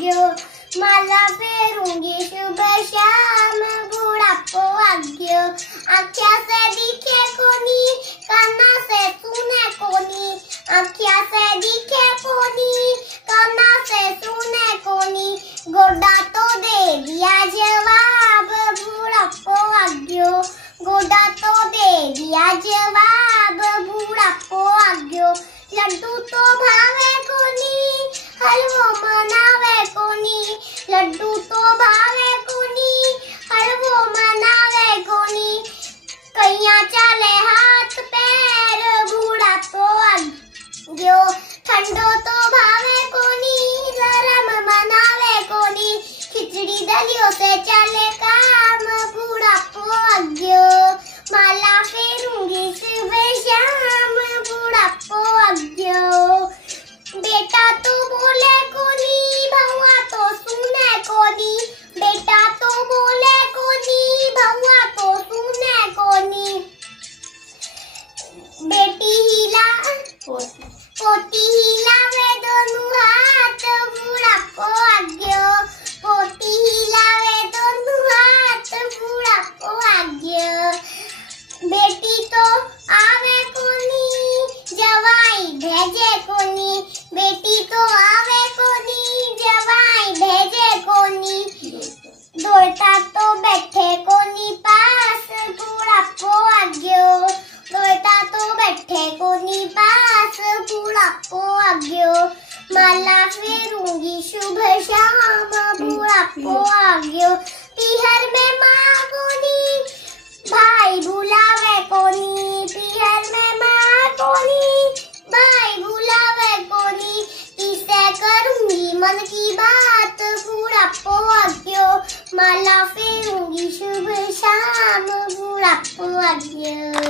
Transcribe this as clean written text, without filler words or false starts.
आग्यो, माला फेरूंगी शुभ शाम बुढ़ापो आग्यो। आँखिया से दिखे कोनी, काना से सुने कोनी, आँखिया से दिखे कोनी, काना से सुने कोनी, गोडा तो दे दिया जवाब बुढ़ापो आग्यो, गोडा तो दे दिया जवाब बुढ़ापो आग्यो। लड्डू तो भावे कोनी, हलवो मनावे कोनी, लड्डू तो भावे कोनी, हलवो मनावे कोनी, कैया चले हाथ पैर बुढ़ापो आग्यो। ठंडो तो भावे कोनी, गरम मनावे कोनी, खिचड़ी दलियों से चले काम बुढ़ापो आग्यो। माला फेरूंगी सुबह शाम बुढ़ापो आग्यो। बेटा तो बोले कोनी, भौआ तो सुने कोनी, बेटा तो बोले कोनी, भौआ तो सुने कोनी, बेटी हिला पोती हिलावे दोनों हाथ बुढ़ापो आग्यो, पोती हिलावे दोनों हाथ बुढ़ापो आग्यो। बेटी तो आवे कोनी, जवाई भेजे कोनी, बेटी तो आवे कोनी, जवाई भेजे कोनी, दौड़ता तो बैठे कोनी पास बुढ़ापो आग्यो, दौड़ता तो बैठे कोनी पास बुढ़ापो आग्यो। माला फेरूंगी शुभ शाम बुढ़ापो आग्यो। पीहर में माँ कोनी, भाई बुलावे कोनी, पीहर में माँ कोनी, भाई बुलावे कोनी, किसे करूंगी मन की बात बुढ़ापो आग्यो। माला फेरूंगी शुभ शाम बुढ़ापो आग्यो।